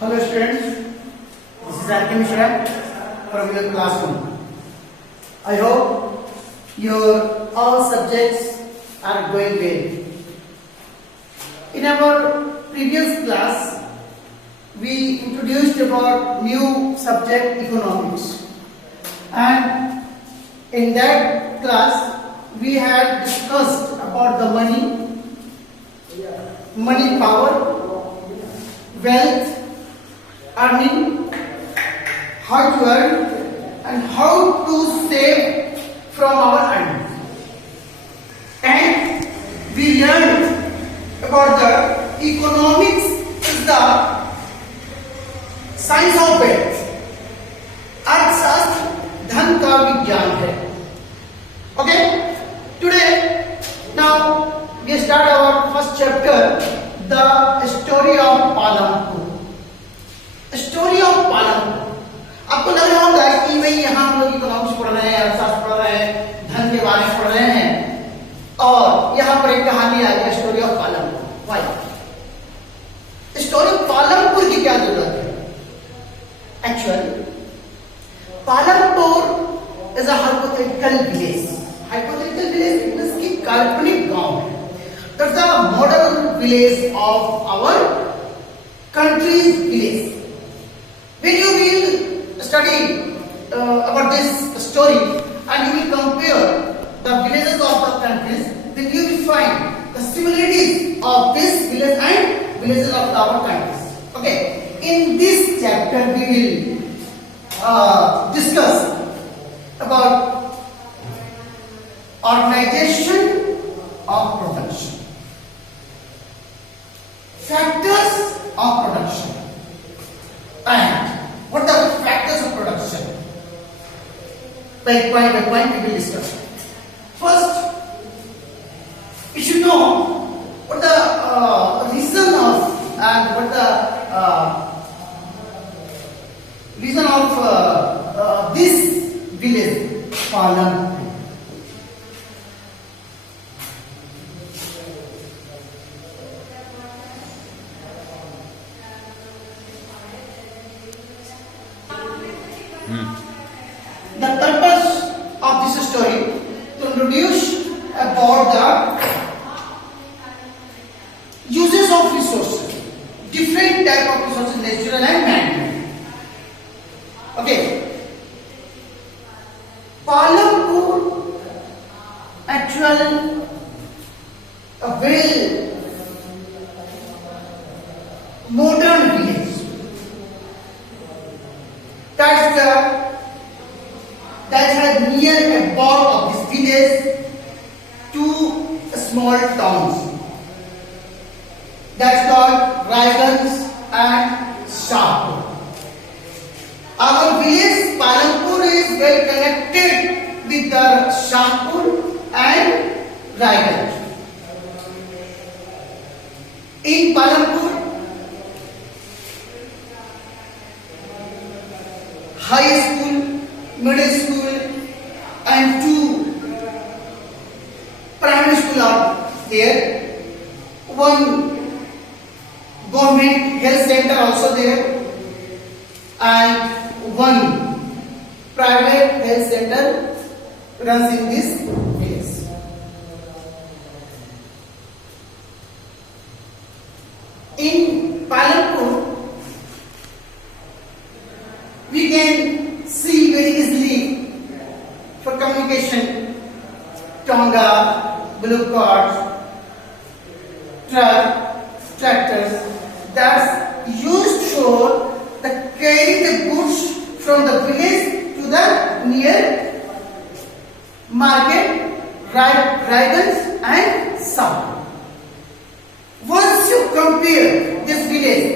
Hello students, this is R.K. Mishra from your classroom. I hope your all subjects are going well. In our previous class, we introduced about new subject economics, and in that class we had discussed about the money power, wealth, earning, how to earn, and how to save from our earnings. And we learned about the economics is the science of wealth. अर्थशास्त्र धन का विज्ञान है. Okay? Today, now we start our first chapter, the story of Palampur. Story of Palampur. आपको लग रहा होगा कि भाई यहाँ हम लोग इकोनॉमिक्स पढ़ रहे हैं, अर्थशास्त्र पढ़ रहे हैं, धन के बारे में पढ़ रहे हैं, और यहाँ पर एक कहानी आ गई story of Palampur. Why? Story of Palampur की क्या जरूरत है? Actually Palampur is a hypothetical village. Hypothetical village means की काल्पनिक गांव है. That's the modern village of our country's village. When you will study about this story and you will compare the villages of the countries, then you will find the similarities of this village and villages of our countries. Okay, in this chapter we will discuss about organization of production, factors of production, and what are the factors of production. By point we will discuss. First, you should know what the reason of and what the reason of this village, Palam. The purpose of this story to introduce about the uses of resources, different type of resources, natural and man-made. Okay, Palanpur actual a well modern village. That has near about of this village two small towns. That's called Raiganj and Shahpur. Our village Palanpur is well connected with the Shahpur and Raiganj. In Palanpur, high school, middle school and two primary school are there. One government health center also there, and one private health center runs in this village. In Palanpur, we can see very easily for communication tonga, blue cards, tractors that's used for the carrying the goods from the village to the near market, Raiganj and Shahpur. Once you compare this village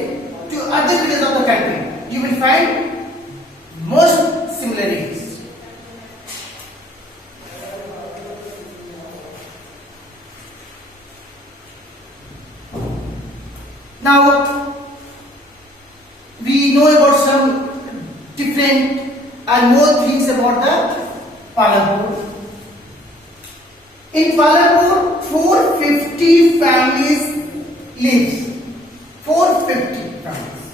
to other villages of the country, you will find most similarities. Now we know about some different and more things about the Palanpur. In Palanpur, 450 families live. 450 families.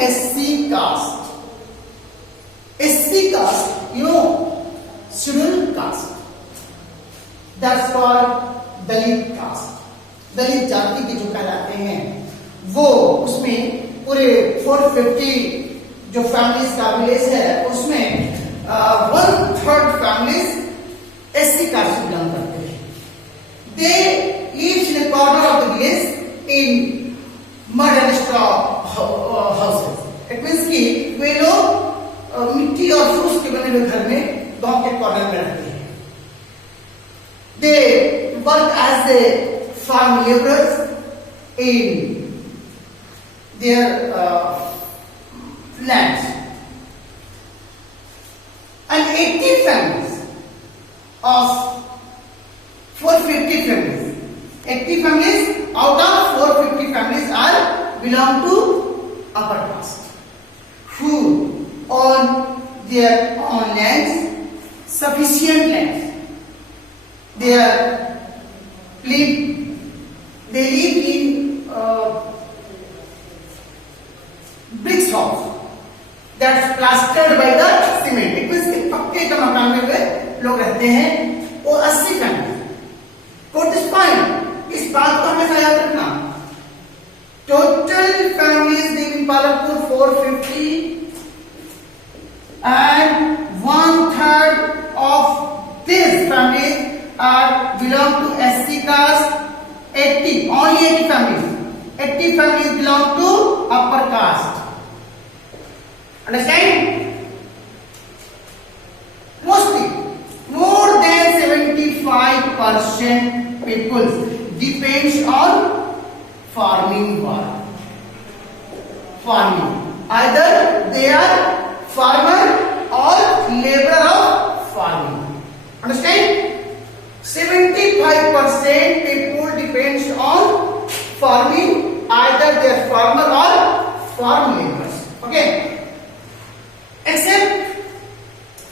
SC caste. SC caste, scheduled caste. That's called Dalit caste. Dalit जाति के जो कहलाते हैं वो उसमें पूरे 450 जो families का विलेज है उसमें 1/3 फैमिलीज एससी कास्ट से बिलोंग करते हैं. They each in corner of the village in mud and straw houses. It means कि वे लोग मिट्टी और फूस के बने हुए घर में गांव के कॉर्नर में रहते हैं. They work as a farm laborers in their lands. And 80 families of 450 families. 80 families out of 450 families are belong to upper caste, who own their own lands, sufficient lands. They live in bricks house that's plastered by the cement. It means कि पक्के का मकान में वे लोग रहते हैं. और 80 family. For this point, इस बात को हमेशा याद रखना. Total families live in Palanpur 450 and 1/3 of these families belong to SC caste. 80, only 80 families. 80 families belong to upper caste. Understand? Mostly, more than 75% people depends on farming work. Farming. Either they are farmer or laborer of farming. Understand? 75% people depends on farming, either they are farmer or farm laborers. Okay? Except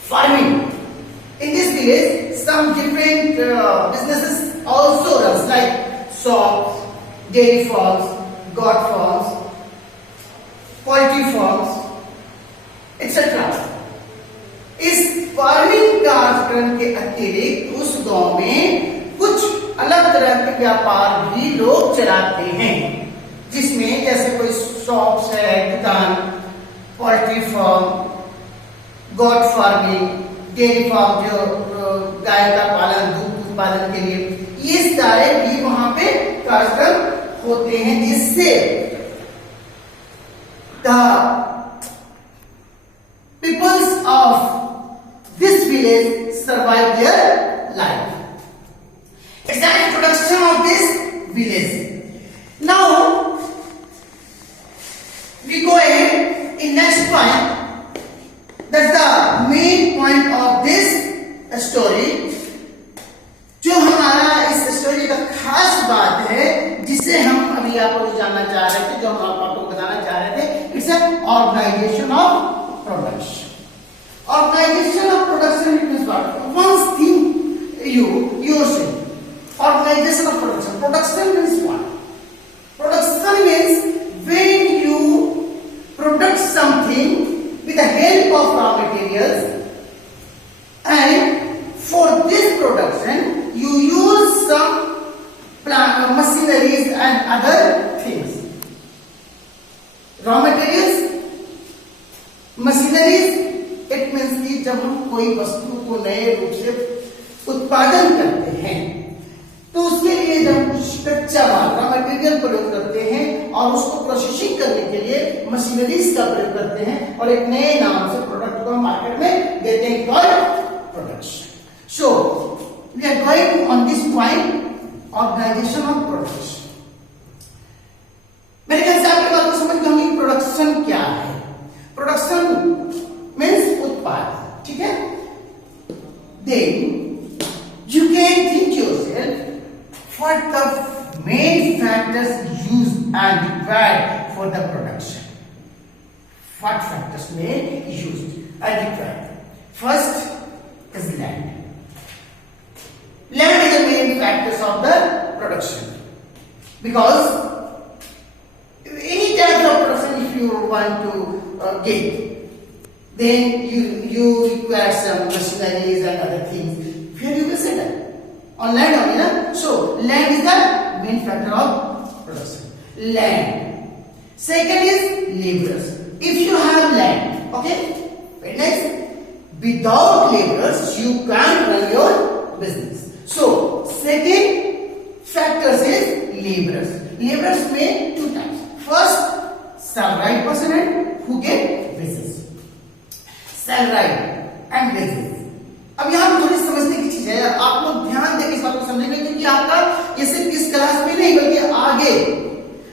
farming. In this village, some different businesses also runs, like shops, dairy farms, goat farms, poultry farms, etc. इस farming कार्यक्रम के अतिरिक्त उस गांव में कुछ अलग तरह के व्यापार भी लोग चलाते हैं, जिसमें जैसे कोई शॉप्स है, दुकान, poultry farm, goat farming, dairy farm जो गाय का पालन, दूध उत्पादन के लिए, ये सारे भी वहां पे कार्यक्रम होते हैं, जिससे the peoples of this village survive their life. It's the introduction of this village. Now we go ahead in next point. That's the main point of this story. जो हमारा इस स्टोरी का खास बात है, जिसे हम अभी आपको जानना चाह रहे थे, जो हम आपको बताना चाह रहे थे, it's an organization of production. Organization of production means what? Once think yourself. Organization of production. Production means what? Production means when you produce something with the help of raw materials, and for this production you use some machineries and other things. Raw materials, machineries. It means कि जब हम कोई वस्तु को नए रूप से उत्पादन करते हैं तो उसके लिए जब कच्चा माल का मटेरियल प्रयोग करते हैं और उसको प्रोसेसिंग करने के लिए मशीनरीज का प्रयोग करते हैं और एक नए नाम से प्रोडक्ट को मार्केट में देते हैं, called production. So we are going on this point, organisation of production. मेरे ख्याल से आपकी बात को समझ गए कि प्रोडक्शन क्या है. प्रोडक्शन मीन्स उत्पाद. ठीक है? Then you can think yourself what the main factors used and required for the production. What factors may used and required? First is land. Land is the main factors of the production, because any type of production, if you want to get, then you require some machineries and other things. Where you will settle? On land only, na? So land is the main factor of production. Land. Second is laborers. If you have land, okay, very nice. Without laborers, you can't run your business. So second factors is laborers. Laborers may two types. First, salaried person and who get wages. Salaried and wages. अब यहाँ पर थोड़ी समझने की चीज है, आप लोग ध्यान दें इस बात को समझेंगे, क्योंकि आपका ये सिर्फ इस क्लास में नहीं बल्कि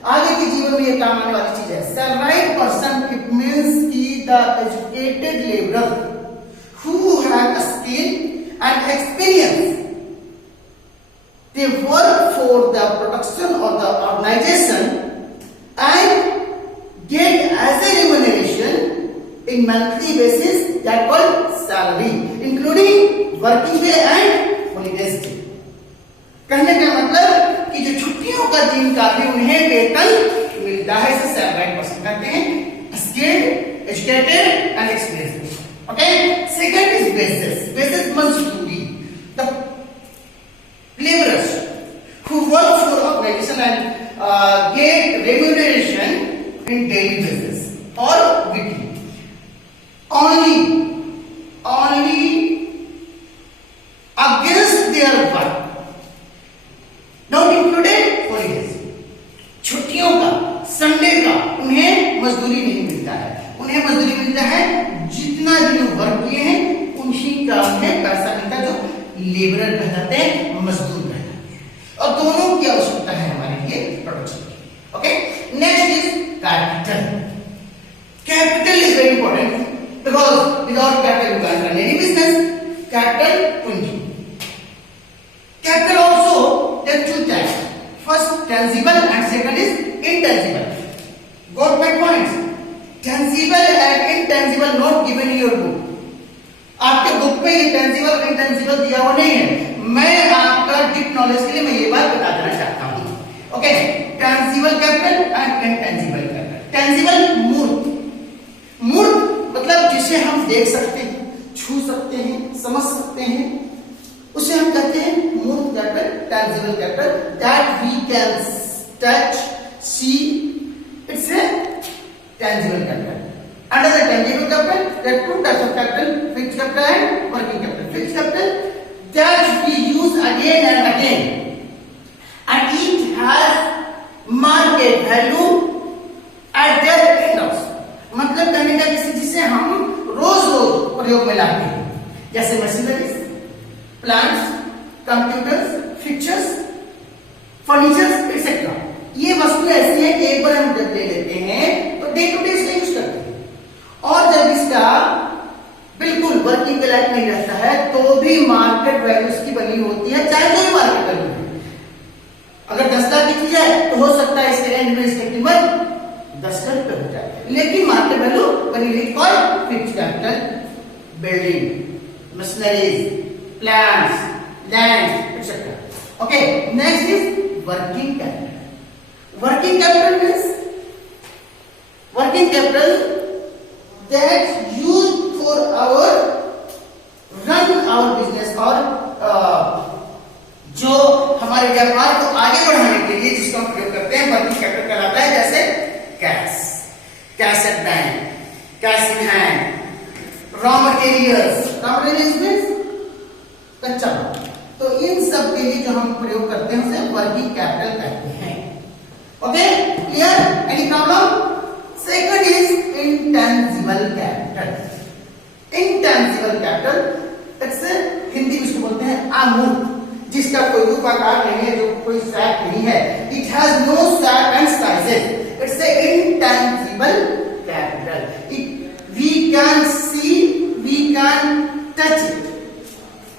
आगे के जीवन में ये काम आने वाली चीज है. Salaried person, it means कि the educated laborer who have a skill and experience. They work for the production or the organization and get as a remuneration in monthly basis, that called salary, including working day and holidays day. कहने का मतलब कि जो छुट्टियों का दिन का भी उन्हें वेतन मिलता है, इसे सैलरीड पर्सन कहते हैं. Skilled, educated and experienced. Okay. Second is basis. Basis मजदूरी. The laborers who work for organization and get remuneration in daily basis or weekly. Only against their work, not included holidays. छुट्टियों का, Sunday का उन्हें मजदूरी नहीं मिलता है. उन्हें मजदूरी मिलता है जितना दिन वर्क किए हैं उन्हीं का उन्हें पैसा मिलता है, जो लेबरर कहलाते हैं, मजदूर कहलाते हैं. और दोनों की आवश्यकता है हमारे लिए प्रोडक्शन की. Okay. Next is capital. Capital is very important because without capital you can't run any business. Capital पूंजी. Capital also there two types. First tangible and second is intangible. Got my points. Tangible and intangible not given in your book. आपके book में ये tangible और intangible दिया हुआ नहीं है. मैं आपका डीप नॉलेज के लिए मैं ये बात बता देना चाहता हूं. Okay. Tangible capital and intangible capital. Tangible मूर्त. मूर्त मतलब जिसे हम देख सकते हैं, छू सकते हैं, समझ सकते हैं, उसे हम कहते हैं मूर्त capital, tangible capital. That we can touch, see, it's a tangible capital. Under the tangible capital, there are two types of capital: fixed capital and working capital. Fixed capital that we use again and again, and it has market value at their end of. मतलब कहने का जिसे हम रोज प्रयोग में लाते हैं, जैसे machineries, plants, computers, fixtures, furnitures etcetera. ये वस्तु ऐसी है कि एक बार हम जब ले लेते हैं तो डे टू डे इसका यूज करते हैं, और जब इसका बिल्कुल वर्किंग के लायक नहीं रहता है तो भी मार्केट वैल्यू इसकी बनी होती है, चाहे कोई मार्केट वैल्यू है. अगर 10 लाख की चीज है तो हो सकता है इसके एंड में इसकी कीमत 10 लाख पे हो जाए, लेकिन मार्केट वैल्यू बनी रही. Call fixed capital. Building, machineries, plants, land etcetera. Okay. Next is working capital. Working capital means working capital that used for our run our business, और जो हमारे व्यापार को आगे बढ़ाने के लिए जिसका हम प्रयोग करते हैं वर्किंग कैपिटल कहलाता है. जैसे cash, cash at bank, cash in hand, raw materials. Raw materials means कच्चा माल. तो इन सब के लिए जो हम प्रयोग करते हैं उसे वर्किंग कैपिटल कहते हैं. Okay. Clear? Any problem? Second is intangible capital. Intangible capital, it's Hindi में इसको बोलते हैं अमूर्त, जिसका कोई रूप आकार नहीं है, जो कोई shape नहीं है. It has no shape and sizes. It's a intangible capital. We can see, we can touch it.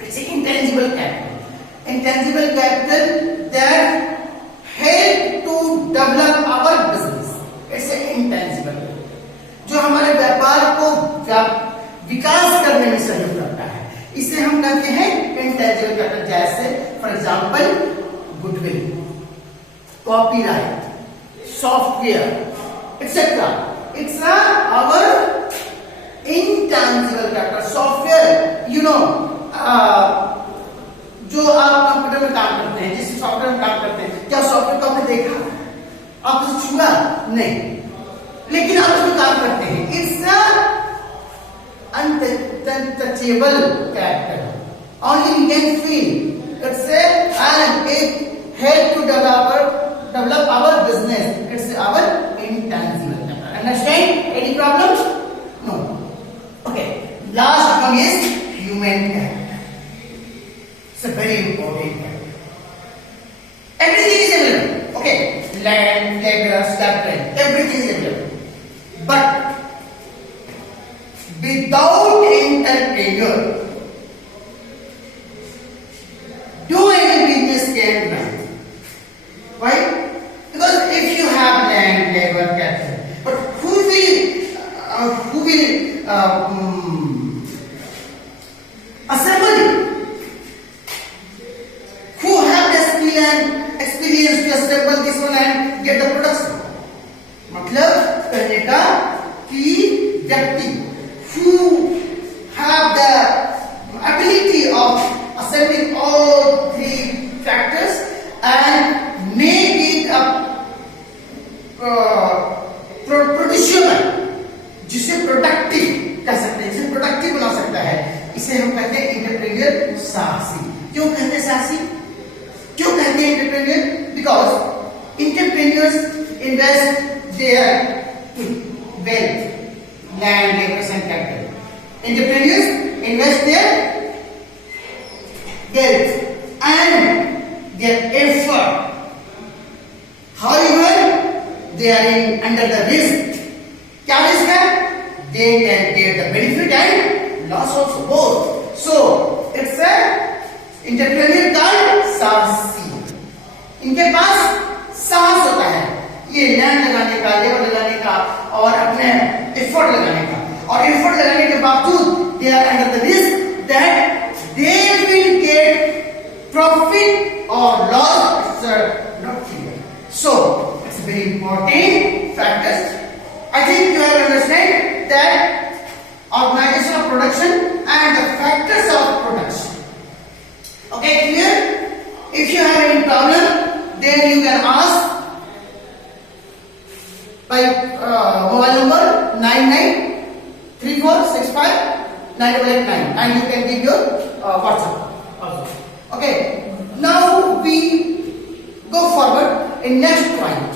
It's an intangible capital. Intangible capital that help to develop our business. ऐसे इंटेंजिबल जो हमारे व्यापार को विकास करने में सहयोग करता है, इसे हम कहते हैं इंटेंजिबल कैपिटल. जैसे for example goodwill, copyright, software etcetera. It's our intangible character. Software, you know, जो आप कंप्यूटर में काम करते हैं, जिस सॉफ्टवेयर में काम करते हैं, क्या सॉफ्टवेयर को आपने देखा, आपने छुआ नहीं, लेकिन आप उसमें काम करते हैं. It's untouchable character. Only we can feel. It's and it help to develop our business. It's our intangible character. Understand? Any problems? No. Okay. Last one is human character. It's a very important character. Everything is available. Okay. Land, laborers, captain, everything is available. But without entrepreneur, do any business can run. Why? Because if you have land, labor, capital, but who will assemble it? Who have the skill and experience to assemble this one and get the production? मतलब कहने का कि व्यक्ति who have the ability of assembling all three factors and make it a producer, जिसे productive कह सकते हैं, जिसे प्रोडक्टिव बना सकता है, इसे हम कहते हैं एंटरप्रेन्योर. साहसी. क्यों कहते हैं साहसी? क्यों कहते हैं entrepreneur? Because entrepreneurs invest their wealth, land, labor, and capital. Entrepreneurs invest their wealth and their effort. However, they are under the risk. क्या risk है? They can get the benefit and loss also both. So it's a entrepreneur called साहसी. इनके पास साहस होता है ये land लगाने का, लेबर लगाने का और अपने एफर्ट लगाने का, और एफर्ट लगाने के बावजूद they are under the risk that they will get profit और loss not clear. So it's very important factors. I think you have understand that organization of production and the factors of production. Okay, clear? If you have any problem then you can ask by mobile number 9934659889 and you can give your WhatsApp also. Okay, now we go forward in next point.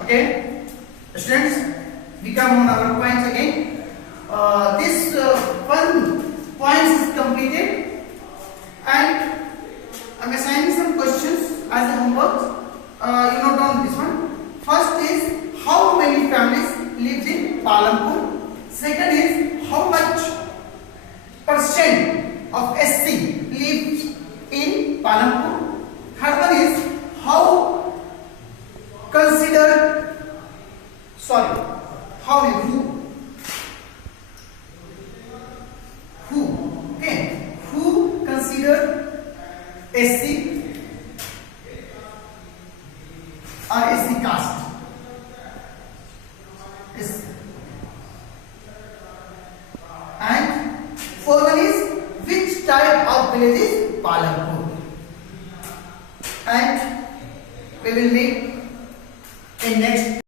Okay, students, we come on our points again. This one point is completed and I'm assigning some questions as a homework. You note down this one. First is how many families live in Palampur. Second is how much % of SC lives in Palampur. Third one is how who consider SC or SC caste. And fourth one is which type of village is Palampur. And we will meet in next